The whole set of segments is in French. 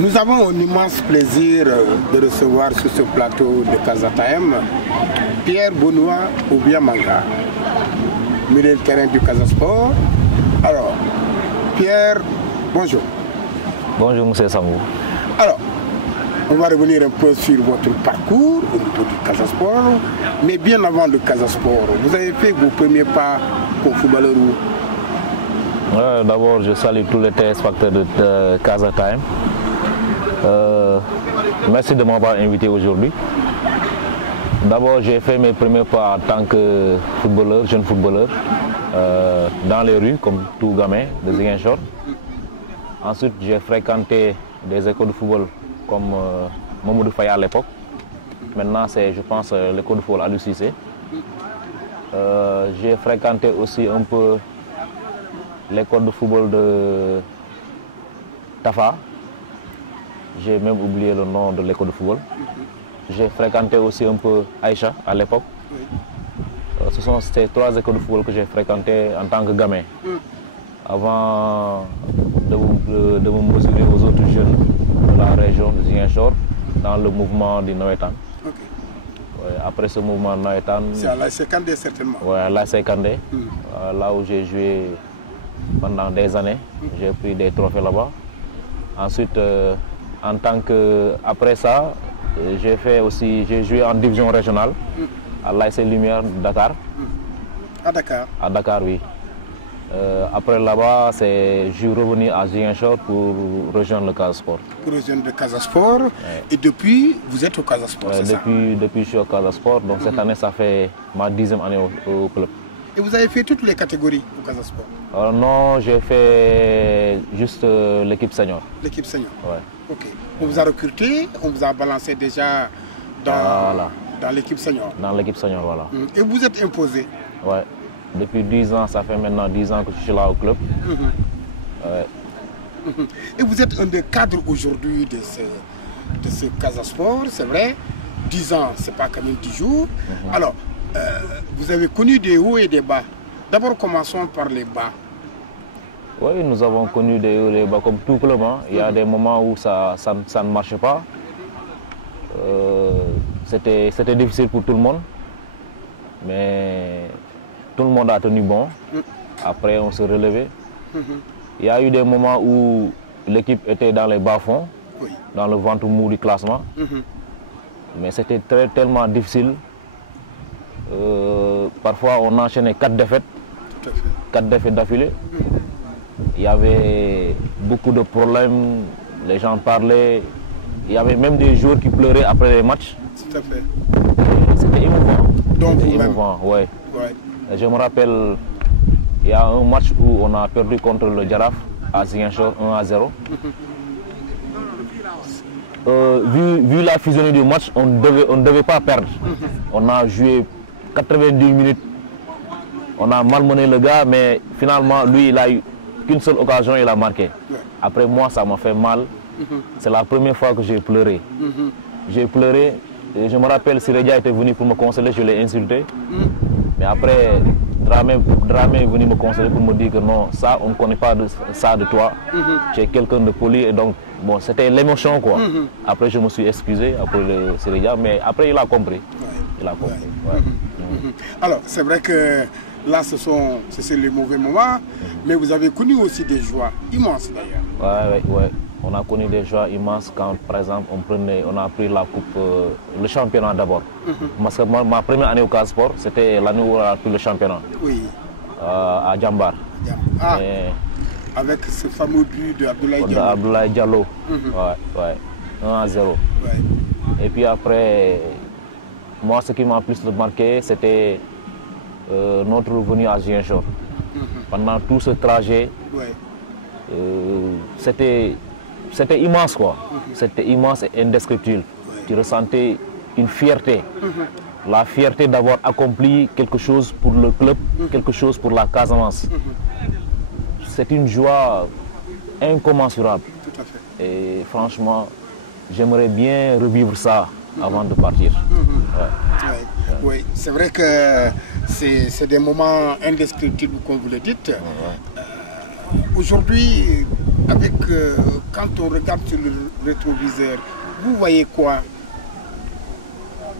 Nous avons un immense plaisir de recevoir sur ce plateau de Casa Time Pierre Benoît Obiamanga, milieu de terrain du Casa Sport. Alors, Pierre, bonjour. Bonjour, M. Sambou. Alors, on va revenir un peu sur votre parcours au niveau du Casa Sport, mais bien avant le Casa Sport, vous avez fait vos premiers pas comme footballeur où? D'abord, je salue tous les téléspectateurs de Casa Time. Merci de m'avoir invité aujourd'hui. D'abord, j'ai fait mes premiers pas en tant que footballeur, jeune footballeur, dans les rues, comme tout gamin de Ziguinchor. Ensuite, j'ai fréquenté des écoles de football comme Mamadou Faye à l'époque. Maintenant, c'est, je pense, l'école de football à l'UCC. J'ai fréquenté aussi un peu l'école de football de Tafa. J'ai même oublié le nom de l'école de football. J'ai fréquenté aussi un peu Aïcha à l'époque. Ce sont ces trois écoles de football que j'ai fréquentées en tant que gamin. Avant de me mesurer aux autres jeunes de la région de Ziguinchor dans le mouvement du Noétan. Après ce mouvement Noétan... C'est à l'ASC Kandé certainement. Oui, à l'ASC Kandé, là où j'ai joué pendant des années. J'ai pris des trophées là-bas. Ensuite, après ça, j'ai joué en division régionale à l'ASC Lumière de Dakar. À Dakar? À Dakar, oui. Après là-bas, je suis revenu à Ziguinchor pour rejoindre le Casa Sport. Pour rejoindre le Casa Sport. Et depuis, vous êtes au Casa Sport, c'est ça? Depuis, je suis au Casa Sport. Donc cette année, ça fait ma 10e année au club. Et vous avez fait toutes les catégories au Casa Sport? Non, j'ai fait juste l'équipe senior. L'équipe senior? Oui. Ok. On vous a recruté, on vous a balancé déjà dans l'équipe senior? Dans l'équipe senior, voilà. Et vous êtes imposé? Oui. Depuis 10 ans, ça fait maintenant 10 ans que je suis là au club. Et vous êtes un des cadres aujourd'hui de ce Casa Sport, c'est vrai. 10 ans, c'est pas quand même 10 jours. Alors, vous avez connu des hauts et des bas. D'abord, commençons par les bas. Oui, nous avons connu des hauts et des bas comme tout club. Il y a des moments où ça ne marchait pas. C'était difficile pour tout le monde. Mais tout le monde a tenu bon. Après, on se relevait. Il y a eu des moments où l'équipe était dans les bas-fonds, dans le ventre mou du classement. Mais c'était tellement difficile. Parfois, on enchaînait 4 défaites. 4 défaites d'affilée. Il y avait beaucoup de problèmes. Les gens parlaient. Il y avait même des joueurs qui pleuraient après les matchs. Tout à fait. C'était émouvant. Donc, c'était émouvant, ouais. Je me rappelle, il y a un match où on a perdu contre le Djaraf à Ziguinchor 1-0. Vu la physionomie du match, on ne devait pas perdre. On a joué 90 minutes. On a malmené le gars, mais finalement, lui, il a eu qu'une seule occasion, il a marqué. Après moi, ça m'a fait mal. C'est la première fois que j'ai pleuré. J'ai pleuré. Et je me rappelle, Siredia était venu pour me consoler, je l'ai insulté. Mais après, Dramé est venu me consoler pour me dire que non, ça, on ne connaît pas ça de toi. Tu es quelqu'un de poli. Et donc, bon, c'était l'émotion, quoi. Après, je me suis excusé après le Siredia, mais après, il a compris. Il a compris. Alors, c'est vrai que là, c'est les mauvais moments, mais vous avez connu aussi des joies immenses, d'ailleurs. Oui. On a connu des joies immenses quand, par exemple, on a pris la coupe, le championnat d'abord. Parce que ma première année au Casa Sport, c'était l'année où on a pris le championnat. Oui. À Djambar. Avec ce fameux but d'Abdoulaye Diallo. Abdoulaye Diallo. 1-0. Et puis après, moi, ce qui m'a plus marqué, c'était notre venue à Ziguinchor. Pendant tout ce trajet, c'était immense, quoi. C'était immense et indescriptible. Tu ressentais une fierté. La fierté d'avoir accompli quelque chose pour le club, quelque chose pour la Casamance. C'est une joie incommensurable. Tout à fait. Et franchement, j'aimerais bien revivre ça avant de partir. Oui, c'est vrai que c'est des moments indescriptibles, comme vous le dites. Aujourd'hui, avec, quand on regarde sur le rétroviseur, vous voyez quoi?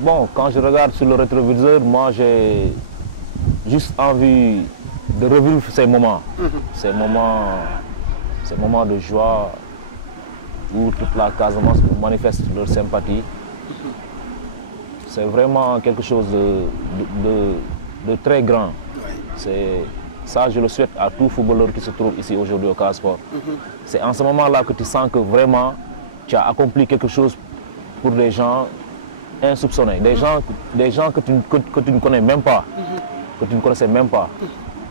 Bon, quand je regarde sur le rétroviseur, moi j'ai juste envie de revivre ces moments. Ces moments de joie où toute la Casamance manifeste leur sympathie. C'est vraiment quelque chose de très grand. Ça, je le souhaite à tout footballeur qui se trouve ici aujourd'hui au Casa Sport. C'est en ce moment-là que tu sens que vraiment tu as accompli quelque chose pour des gens insoupçonnés, des gens que tu ne connais même pas, que tu ne connaissais même pas.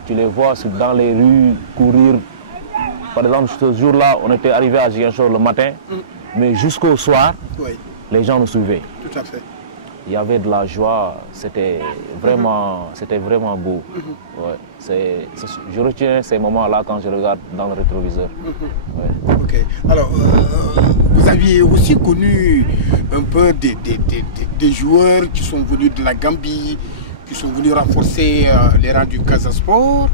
Tu les vois dans les rues courir. Par exemple, ce jour-là, on était arrivé à Ziguinchor le matin, mais jusqu'au soir, les gens nous suivaient. Tout à fait. Il y avait de la joie, c'était vraiment beau. Ouais, je retiens ces moments-là quand je regarde dans le rétroviseur. Ouais. Ok. Alors, vous aviez aussi connu un peu des joueurs qui sont venus de la Gambie, qui sont venus renforcer les rangs du Casa Sport.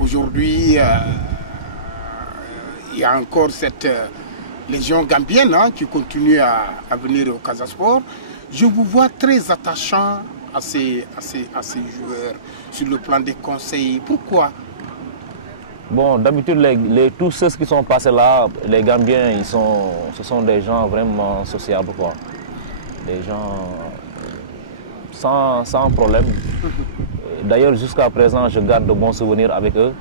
Aujourd'hui, il y a encore cette légion gambienne qui continue à venir au Casa Sport. Je vous vois très attachant à ces joueurs sur le plan des conseils. Pourquoi? Bon, d'habitude, tous ceux qui sont passés là, les Gambiens, ce sont des gens vraiment sociables, quoi. Des gens sans problème. D'ailleurs, jusqu'à présent, je garde de bons souvenirs avec eux.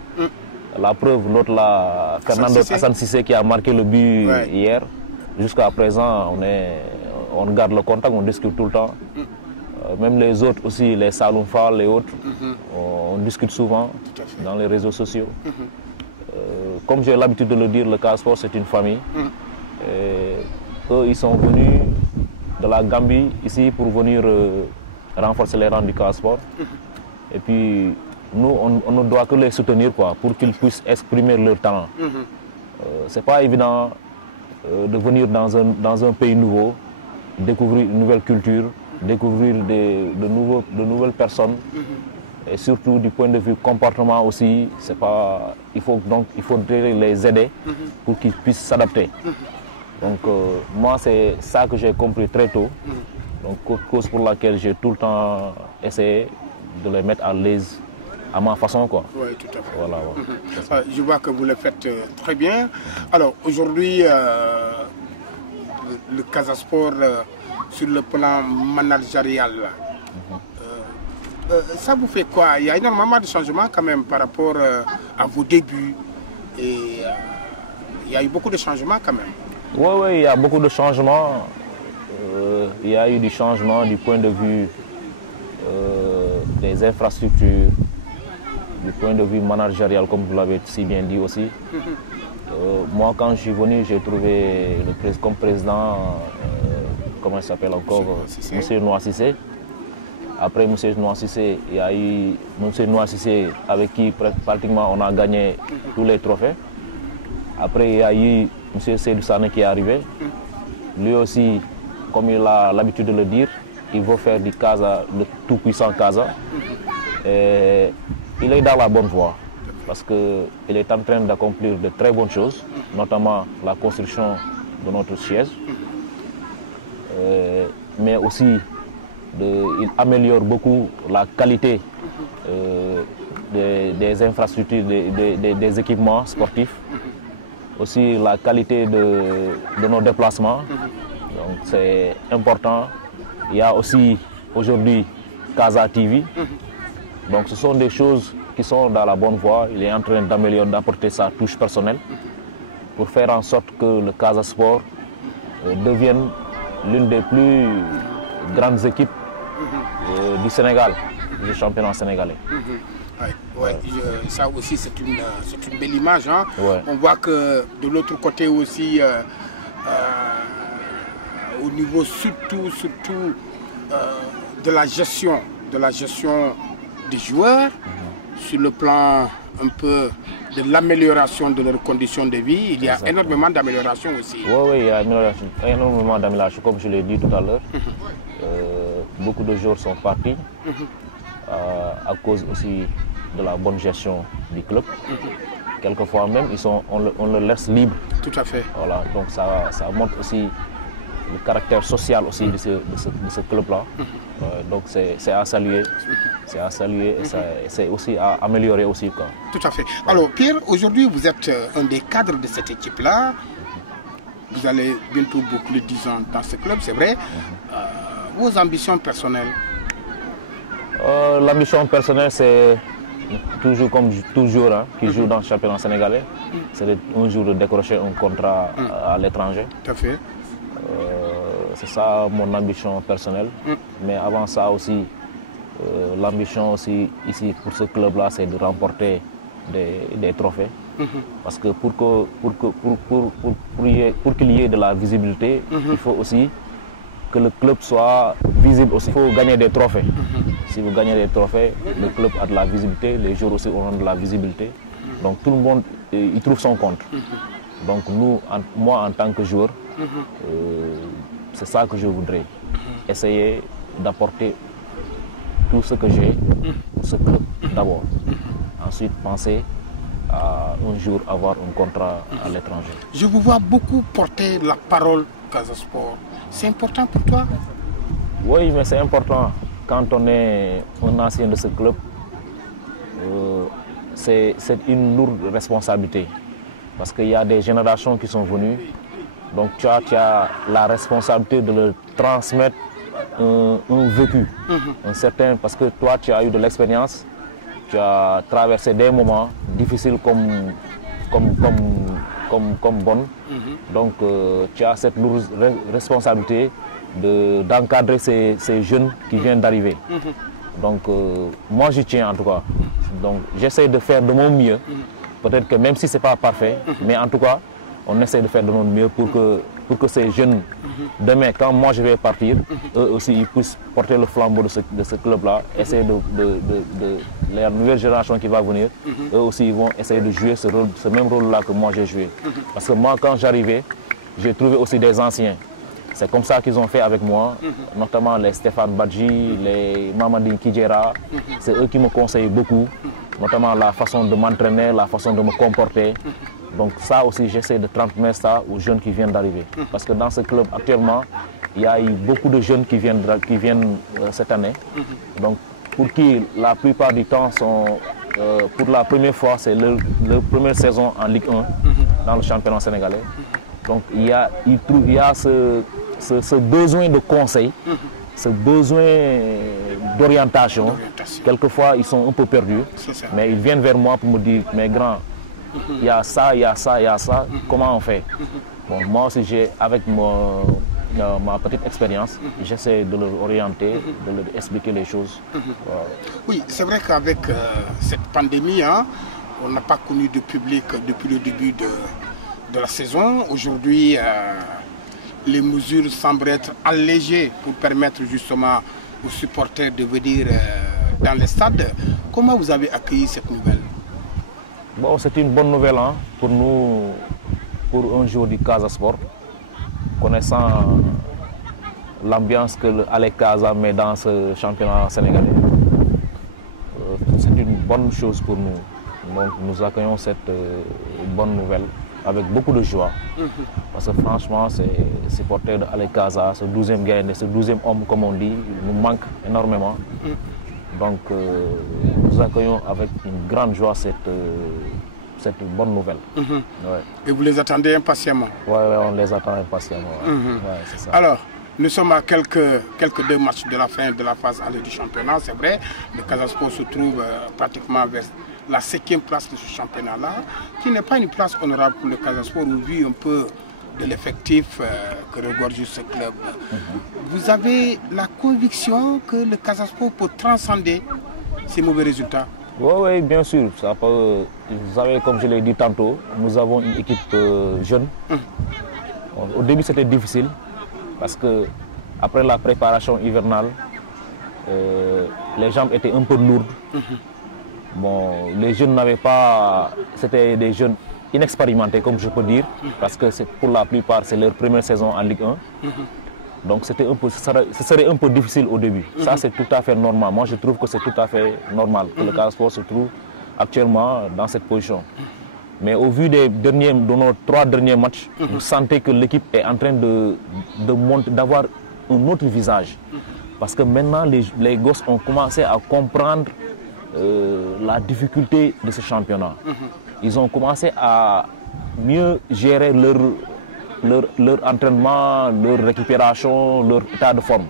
La preuve, l'autre là, Fernando Hassan Cissé qui a marqué le but hier. Jusqu'à présent, on garde le contact, on discute tout le temps. Même les autres aussi, les Saloum Fall, les autres, on discute souvent dans les réseaux sociaux. Comme j'ai l'habitude de le dire, le Casa Sport, c'est une famille. Eux, ils sont venus de la Gambie ici pour venir renforcer les rangs du Casa Sport. Et puis, nous, on ne doit que les soutenir pour qu'ils puissent exprimer leur talent. C'est pas évident de venir dans un pays nouveau, découvrir une nouvelle culture, découvrir de nouvelles personnes. Et surtout du point de vue comportement aussi, il faudrait les aider pour qu'ils puissent s'adapter. Donc moi, c'est ça que j'ai compris très tôt. Donc cause pour laquelle j'ai tout le temps essayé de les mettre à l'aise à ma façon, quoi. Oui, tout à fait. Voilà, ouais. Je vois que vous le faites très bien. Alors aujourd'hui, le Casa Sport, sur le plan managérial, ça vous fait quoi? Il y a énormément de changements quand même par rapport à vos débuts. Et il y a eu beaucoup de changements quand même. Oui, il y a beaucoup de changements. Il y a eu du changement du point de vue des infrastructures, du point de vue managérial, comme vous l'avez si bien dit aussi. Moi, quand je suis venu, j'ai trouvé comme président, comment il s'appelle encore, M. Noa Cissé. Après M. Noa Cissé, il y a eu M. Noa Cissé avec qui pratiquement on a gagné tous les trophées. Après, il y a eu M. Seydou Sané qui est arrivé. Lui aussi, comme il a l'habitude de le dire, il veut faire du Casa, le tout-puissant Casa. Et il est dans la bonne voie parce qu'il est en train d'accomplir de très bonnes choses, notamment la construction de notre siège. Mais aussi, il améliore beaucoup la qualité des infrastructures, des équipements sportifs. Aussi la qualité de nos déplacements. Donc c'est important. Il y a aussi aujourd'hui Casa TV. Donc ce sont des choses qui sont dans la bonne voie. Il est en train d'améliorer, d'apporter sa touche personnelle pour faire en sorte que le Casa Sport devienne l'une des plus grandes équipes du Sénégal, du championnat sénégalais. Ça aussi c'est une belle image. Hein? On voit que de l'autre côté aussi, au niveau surtout de la gestion des joueurs, sur le plan un peu de l'amélioration de leurs conditions de vie, il y a énormément d'améliorations aussi. Oui, il y a énormément d'améliorations, comme je l'ai dit tout à l'heure. Beaucoup de joueurs sont partis à cause aussi de la bonne gestion du club. quelquefois même, on le laisse libre. Tout à fait. Voilà, donc ça montre aussi le caractère social aussi de ce club-là. Donc c'est à saluer. C'est à saluer et c'est aussi à améliorer aussi, quoi. Tout à fait. Alors Pierre, aujourd'hui vous êtes un des cadres de cette équipe-là. Vous allez bientôt boucler 10 ans dans ce club, c'est vrai. Vos ambitions personnelles? L'ambition personnelle, c'est toujours comme toujours, hein, qui joue dans le championnat sénégalais. C'est un jour de décrocher un contrat à l'étranger. Tout à fait. C'est ça mon ambition personnelle. Mais avant ça aussi, l'ambition aussi ici pour ce club-là, c'est de remporter des trophées. Parce que pour qu'il y ait de la visibilité, il faut aussi que le club soit visible aussi. Il faut gagner des trophées. Si vous gagnez des trophées, le club a de la visibilité, les joueurs aussi auront de la visibilité. Donc tout le monde y trouve son compte. Donc moi en tant que joueur, c'est ça que je voudrais. Essayer d'apporter tout ce que j'ai pour ce club d'abord. Ensuite penser à un jour avoir un contrat à l'étranger. Je vous vois beaucoup porter la parole Casa Sport. C'est important pour toi? Oui, mais c'est important. Quand on est un ancien de ce club, c'est une lourde responsabilité. Parce qu'il y a des générations qui sont venues. Donc tu as la responsabilité de leur transmettre un vécu. Un certain, parce que toi, tu as eu de l'expérience. Tu as traversé des moments difficiles comme bonnes. Donc tu as cette lourde responsabilité d'encadrer ces jeunes qui viennent d'arriver. Donc moi j'y tiens en tout cas. Donc j'essaie de faire de mon mieux. Peut-être que même si ce n'est pas parfait, mais en tout cas, on essaie de faire de notre mieux pour que ces jeunes, demain, quand moi je vais partir, eux aussi ils puissent porter le flambeau de ce club-là, essayer la nouvelle génération qui va venir, eux aussi ils vont essayer de jouer ce même rôle-là que moi j'ai joué. Parce que moi, quand j'arrivais, j'ai trouvé aussi des anciens. C'est comme ça qu'ils ont fait avec moi, notamment les Stéphane Badji, les Mamadi Kidjera. C'est eux qui me conseillent beaucoup, notamment la façon de m'entraîner, la façon de me comporter. Donc ça aussi, j'essaie de transmettre ça aux jeunes qui viennent d'arriver. Parce que dans ce club, actuellement, il y a eu beaucoup de jeunes qui viennent cette année. Donc pour qui la plupart du temps sont, pour la première fois, c'est leur première saison en Ligue 1 dans le championnat sénégalais. Donc il y a ce besoin de conseil, ce besoin d'orientation. Quelquefois, ils sont un peu perdus, mais ils viennent vers moi pour me dire, mais grand, il y a ça, il y a ça, il y a ça, comment on fait? Bon, moi aussi, avec ma petite expérience, j'essaie de leur orienter, de leur expliquer les choses. Oui, c'est vrai qu'avec cette pandémie, hein, on n'a pas connu de public depuis le début de la saison. Aujourd'hui, les mesures semblent être allégées pour permettre justement aux supporters de venir dans les stades. Comment vous avez accueilli cette nouvelle? Bon, c'est une bonne nouvelle hein, pour nous, pour un jour du Casa Sport, connaissant l'ambiance que l'Ale Casa met dans ce championnat sénégalais. C'est une bonne chose pour nous. Donc nous accueillons cette bonne nouvelle avec beaucoup de joie. Parce que franchement, ces supporters de Al Casa, ce 12e gain, ce 12e homme comme on dit, nous manque énormément. Donc nous accueillons avec une grande joie cette bonne nouvelle. Ouais. Et vous les attendez impatiemment? Oui, on les attend impatiemment. Ouais, c'est ça. Alors, nous sommes à quelques 2 matchs de la fin de la phase aller du championnat, c'est vrai. Le Casa Sport se trouve pratiquement vers la 5e place de ce championnat-là, qui n'est pas une place honorable pour le Casa Sport, au vu un peu de l'effectif que regorge ce club. Vous avez la conviction que le Casa Sport peut transcender ces mauvais résultats? Oui, bien sûr. Ça peut, vous savez, comme je l'ai dit tantôt, nous avons une équipe jeune. Au début, c'était difficile parce que après la préparation hivernale, les jambes étaient un peu lourdes. Bon, les jeunes n'avaient pas... C'était des jeunes inexpérimentés, comme je peux dire, parce que pour la plupart, c'est leur première saison en Ligue 1. Donc ce serait un peu difficile au début. Ça, c'est tout à fait normal. Moi, je trouve que c'est tout à fait normal que le Casa Sport se trouve actuellement dans cette position. Mais au vu de nos 3 derniers matchs, vous sentez que l'équipe est en train d'avoir un autre visage. Parce que maintenant, les gosses ont commencé à comprendre la difficulté de ce championnat. Ils ont commencé à mieux gérer leur entraînement, leur récupération, leur état de forme.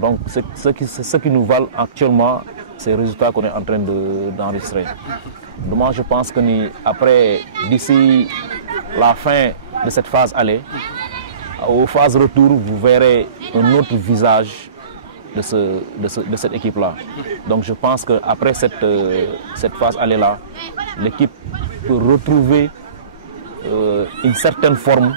Donc, c'est ce qui nous valent actuellement ces résultats qu'on est en train d'enregistrer. Moi, je pense que d'ici la fin de cette phase aller, aux phases retour, vous verrez un autre visage de cette équipe-là. Donc je pense qu'après cette phase aller-là, l'équipe peut retrouver une certaine forme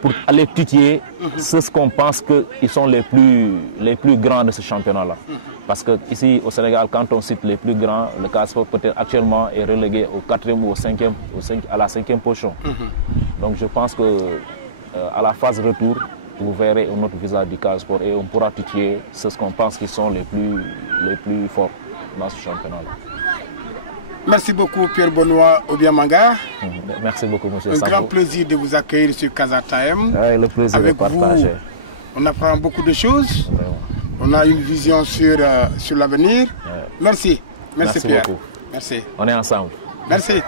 pour aller titiller ce qu'on pense qu'ils sont les plus grands de ce championnat-là. Parce qu'ici au Sénégal, quand on cite les plus grands, le Casa Sport peut-être actuellement est relégué au 4e ou à la 5e position. Donc je pense qu'à la phase retour, vous verrez un autre visage du Casa Sport et on pourra titiller ce qu'on pense qu'ils sont les plus forts dans ce championnat-là. Merci beaucoup Pierre Benoît Obiamanga. Merci beaucoup M. Un grand plaisir de vous accueillir sur Casa Time. Ouais, le plaisir de partager. On apprend beaucoup de choses. Vraiment. On a une vision sur l'avenir. Ouais. Merci. Merci Pierre. Beaucoup. Merci. On est ensemble. Merci.